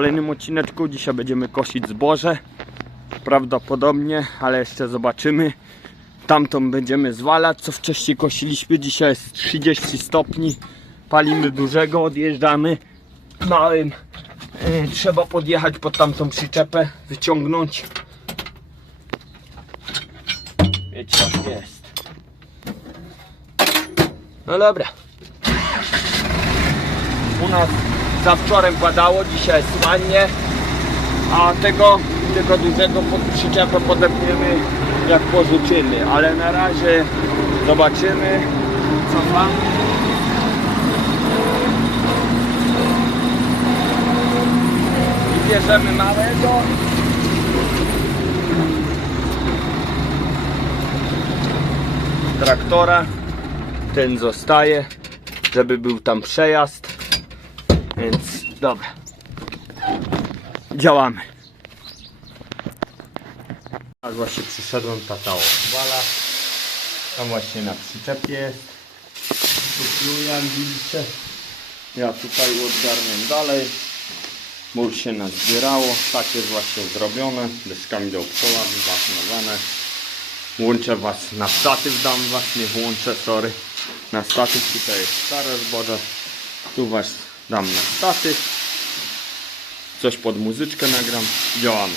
kolejnym odcineczku. Dzisiaj będziemy kosić zboże. Prawdopodobnie, ale jeszcze zobaczymy. Tamtą będziemy zwalać, co wcześniej kosiliśmy. Dzisiaj jest 30 stopni. Palimy dużego, odjeżdżamy małym. Yy, trzeba podjechać pod tamtą przyczepę, wyciągnąć. Wiecie jak jest. No dobra. U nas za wczorem padało, dzisiaj jest ładnie. A tego, tego dużego pod przyczepę podepniemy jak pożyczymy. Ale na razie zobaczymy co tam. I bierzemy małego. Traktora. Ten zostaje, żeby był tam przejazd. Więc dobra. Działamy. A właśnie przyszedłem tata odwala. Tam właśnie na przyczepie jak widzicie. Ja tutaj odgarniam dalej. Bo już się nazbierało. Tak jest właśnie zrobione. Deskami dookoła wywachowane. Łączę was na statyw dam właśnie włączę, sorry. Na statyw tutaj jest stare zboże. Tu was dam na statyw. Coś pod muzyczkę nagram. Działamy.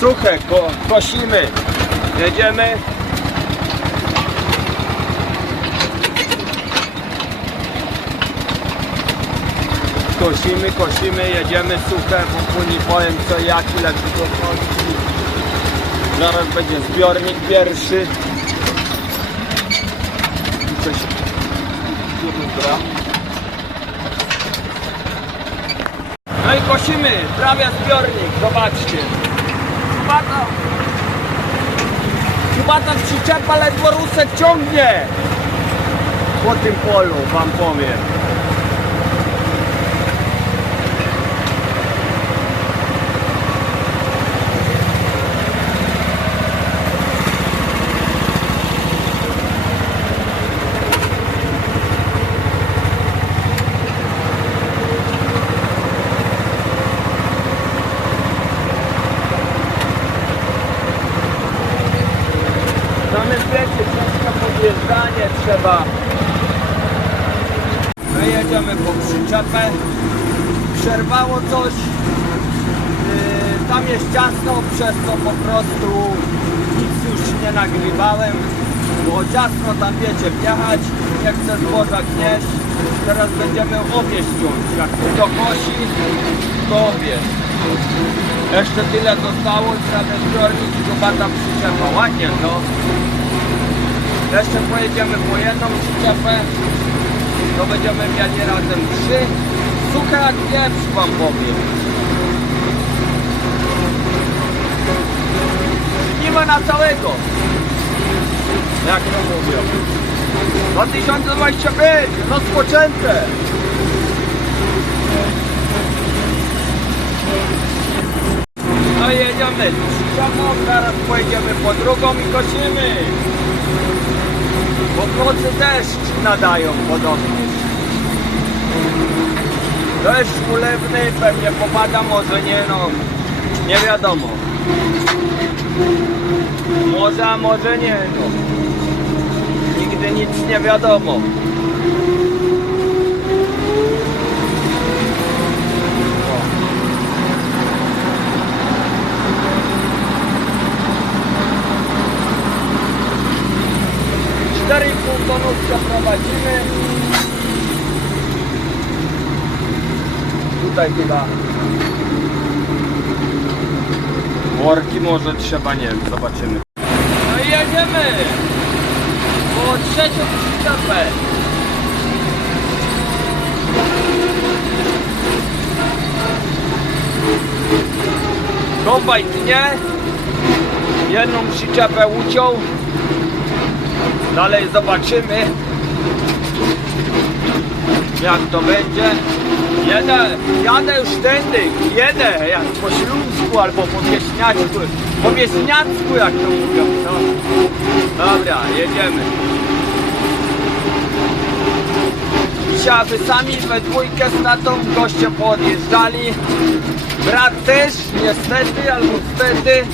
Suche, ko kosimy. Jedziemy. Kosimy, kosimy, jedziemy suche, bo później powiem co jak, ile kości. Zaraz będzie zbiornik pierwszy. Coś. No i kosimy, prawie zbiornik, zobaczcie. Chyba to, chyba ta przyczepa ledwo rusek ciągnie po tym polu, wam powiem. Wiecie, troszkę podjeżdżanie trzeba. My jedziemy po przyczepę. Przerwało coś. Yy, tam jest ciasno, przez to po prostu nic już nie nagrywałem. Było ciasno, tam wiecie, wjechać, nie chcę zboża gnieść. Teraz będziemy obie ściąć. Jak to kosi, to obie. Jeszcze tyle zostało, zrobię zbiornik i chyba tam przyczepa. Ładnie, no. Jeszcze pojedziemy po jedną przyczepę. To będziemy mieli razem trzy. Suche jak pieprz wam powiem. Ma na całego. Jak to mówią. 2025, rozpoczęte. No jedziemy. Przyczepą, teraz pojedziemy po drugą i kosimy. Bo nocy deszcz nadają podobnie. Deszcz ulewny pewnie popada, może nie no. Nie wiadomo. Może, a może nie no. Nigdy nic nie wiadomo. 4,5 tonów przeprowadzimy. Tutaj chyba worki może trzeba, nie wiem, zobaczymy. No i jedziemy! Po trzecią przyczepę. Kombajn nie, jedną przyczepę uciął, Dalej zobaczymy jak to będzie. Jedę, jadę już tędy, jedę jak po śląsku albo po wieśniaczku, po wieśniacku jak to mówią. No. Dobra, jedziemy. Dzisiaj wy sami we dwójkę z tatą goście podjeżdżali. Brat też, niestety albo wtedy.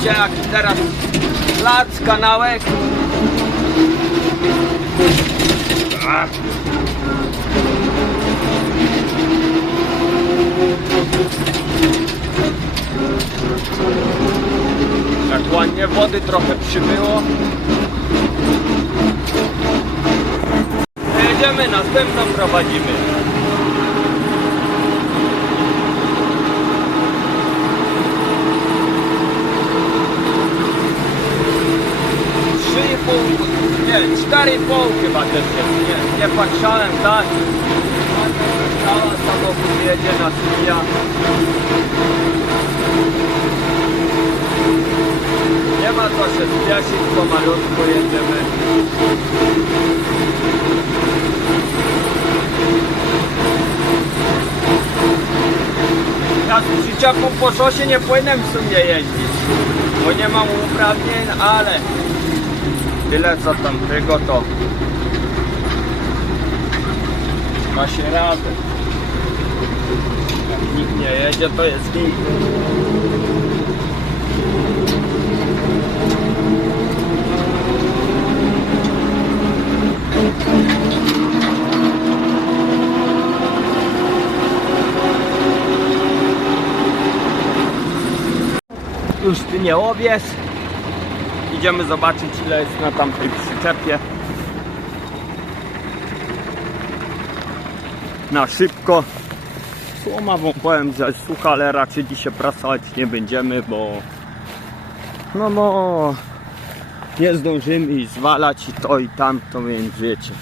Widzicie jaki teraz plac, kanałek. A. Tak ładnie wody trochę przybyło. Jedziemy, następną prowadzimy. 4,5 chyba też jest, nie, nie patrzałem, tak? Cała samochód jedzie na studia. Nie ma co się spieszyć, po malutku jedziemy. Ja z dzieciaków po szosie nie płynem w sumie jeździć, bo nie mam uprawnień, ale tyle co tam tego to ma się radę. Jak nikt nie jedzie, to jest git. Już ty. Idziemy zobaczyć ile jest na tamtej przyczepie. Na szybko. Słoma powiem, że sucha, ale raczej dzisiaj prasować nie będziemy, bo no bo nie zdążymy zwalać i to i tamto, więc wiecie.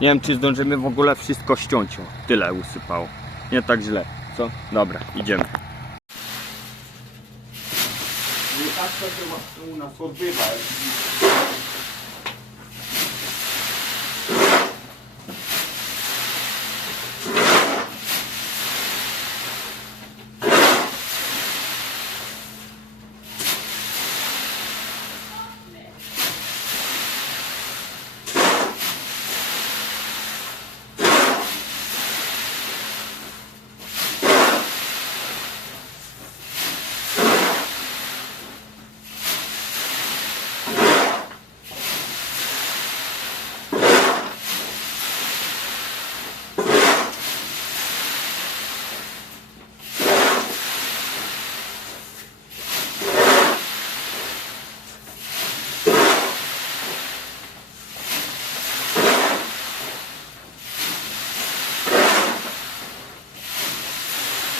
Nie wiem czy zdążymy w ogóle wszystko ściąć. O, tyle usypało. Nie tak źle. Co? Dobra, idziemy. Nie tak to się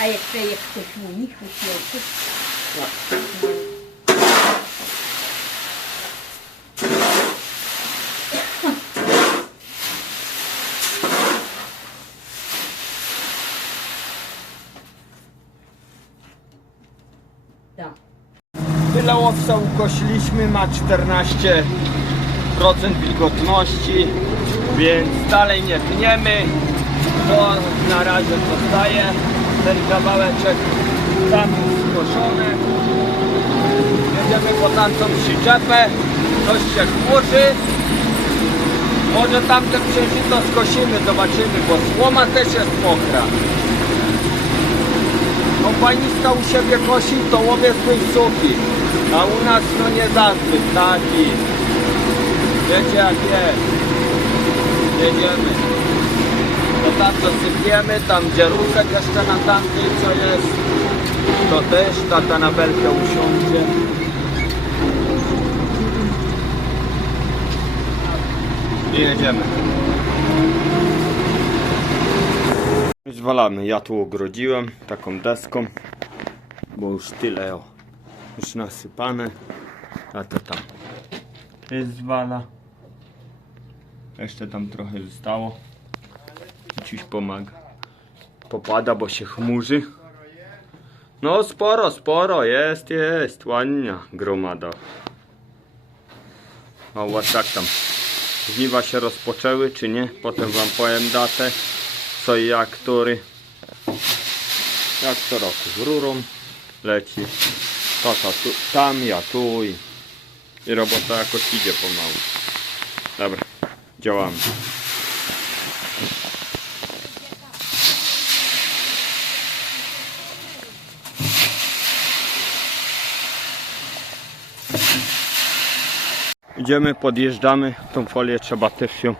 A jeszcze jak ktoś mu nich uśmieszy. Da. Tyle owca ukośliśmy, ma 14% wilgotności, więc dalej nie tniemy. To na razie zostaje. Ten kawałeczek tam jest skoszony. Jedziemy po tamtą przyczepę. Coś się chmurzy. Może tamte przejrzysto skosimy, zobaczymy, bo słoma też jest mokra. Kompanista u siebie kosi, to łowiec był suchi. A u nas no nie zazbyt taki. Wiecie jak jest. Jedziemy. Tam dosypiemy, tam gdzie jeszcze na tamtej co jest. To też tata na belkę usiądzie. I jedziemy. Zwalamy. Ja tu ogrodziłem taką deską, bo już tyle o, już nasypane. A to tam jest zwala. Jeszcze tam trochę zostało. Dziś pomaga. Popada, bo się chmurzy. No sporo, sporo, jest, jest, ładnie gromada. Was jak tam? Żniwa się rozpoczęły, czy nie? Potem wam powiem datę co i jak, który. Jak co roku, z rurą leci. Tata tu, tam, ja tu i, i robota jakoś idzie pomału. Dobra, działamy. Idziemy, podjeżdżamy. Tą folię trzeba też się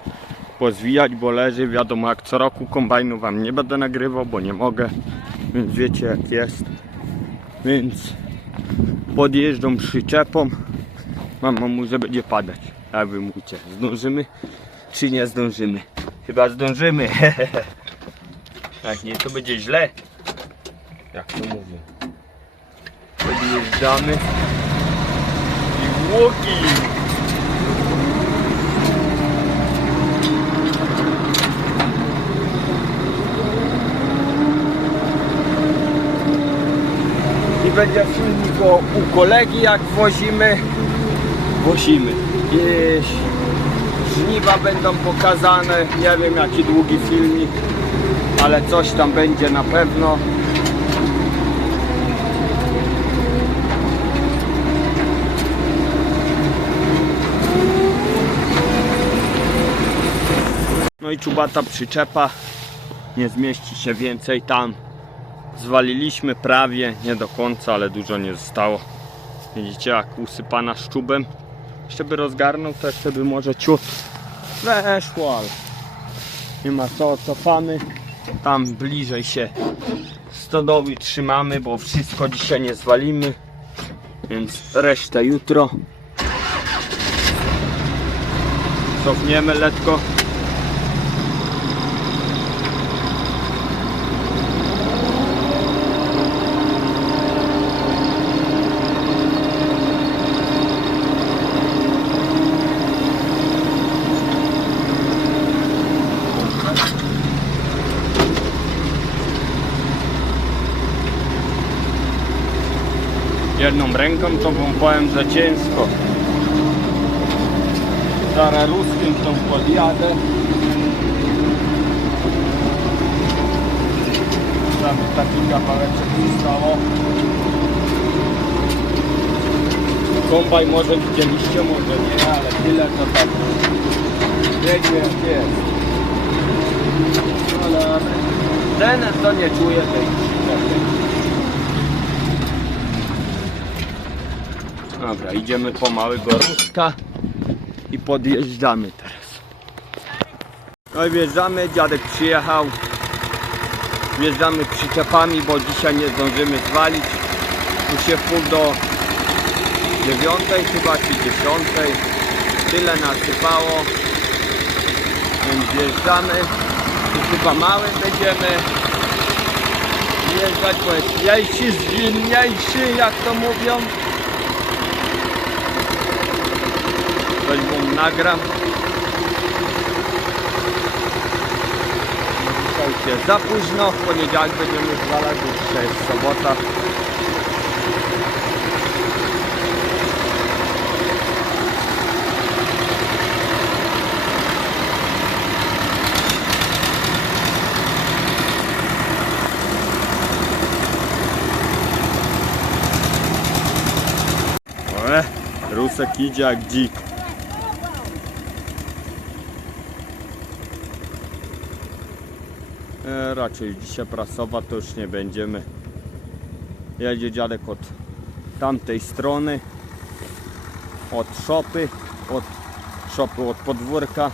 pozwijać, bo leży. Wiadomo, jak co roku kombajnu wam nie będę nagrywał, bo nie mogę. Więc wiecie jak jest. Więc podjeżdżą przyczepą. Mama mu, że będzie padać. A wy mówicie, zdążymy czy nie zdążymy? Chyba zdążymy. Jak nie, to będzie źle. Jak to mówię. Podjeżdżamy. I łuki. Będzie filmik o, u kolegi jak wozimy. Wozimy. Gdzieś żniwa będą pokazane. Nie wiem jaki długi filmik, ale coś tam będzie na pewno. No i czubata przyczepa. Nie zmieści się więcej tam. Zwaliliśmy prawie, nie do końca, ale dużo nie zostało. Widzicie jak usypana szczubem. Jeszcze by rozgarnął, to jeszcze by może ciut weszło, ale nie ma co, cofamy. Tam bliżej się stodoły trzymamy, bo wszystko dzisiaj nie zwalimy. Więc resztę jutro. Cofniemy letko. Jedną ręką, to powiem, że ciężko. Zaraz ruskim tą podjadę. Tam taki kawałeczek zostało. Kombaj może widzieliście, może nie, ale tyle to tak jedzie jak jest. Ale ten to nie czuje tej przyczepy. Dobra, idziemy po małego ruska i podjeżdżamy teraz. No i wjeżdżamy, dziadek przyjechał. Wjeżdżamy przyczepami, bo dzisiaj nie zdążymy zwalić. Tu się pół do dziewiątej chyba, czy dziesiątej. Tyle nasypało. Więc wjeżdżamy. Tu chyba małym będziemy. przejeżdżać, bo jest mniejszy, zwinniejszy, jak to mówią. Coś wam nagram. Dzisiaj za późno, w poniedziałek będziemy zwalać, bo dzisiaj jest sobota. Rusek idzie jak dzik. Raczej dzisiaj prasowa to już nie będziemy. Jedzie dziadek od tamtej strony. Od szopy. Od szopy, od podwórka.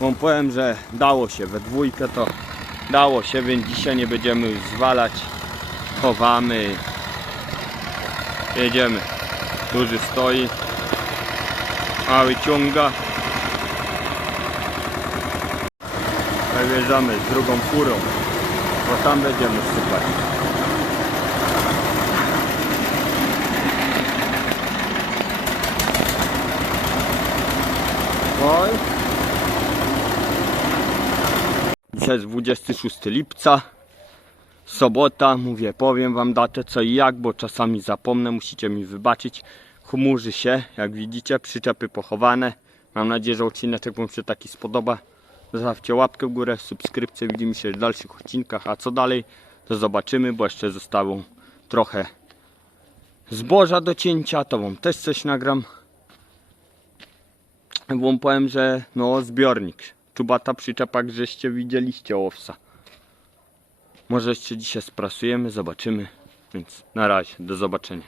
Wam powiem, że dało się we dwójkę to dało się, więc dzisiaj nie będziemy już zwalać. Chowamy. Jedziemy. Duży stoi. Mały ciąga. Wjeżdżamy z drugą furą, bo tam będziemy sypać. Oj. Dzisiaj jest 26 lipca. Sobota, mówię, powiem wam datę co i jak, bo czasami zapomnę, musicie mi wybaczyć. Chmurzy się, jak widzicie, przyczepy pochowane. Mam nadzieję, że odcinek wam się taki spodoba. Zostawcie łapkę w górę, subskrypcję, widzimy się w dalszych odcinkach, a co dalej to zobaczymy, bo jeszcze zostało trochę zboża do cięcia, to wam też coś nagram. Wam powiem, że no zbiornik, czubata przyczepa, żeście widzieliście owsa. Może jeszcze dzisiaj sprasujemy, zobaczymy. Więc na razie, do zobaczenia.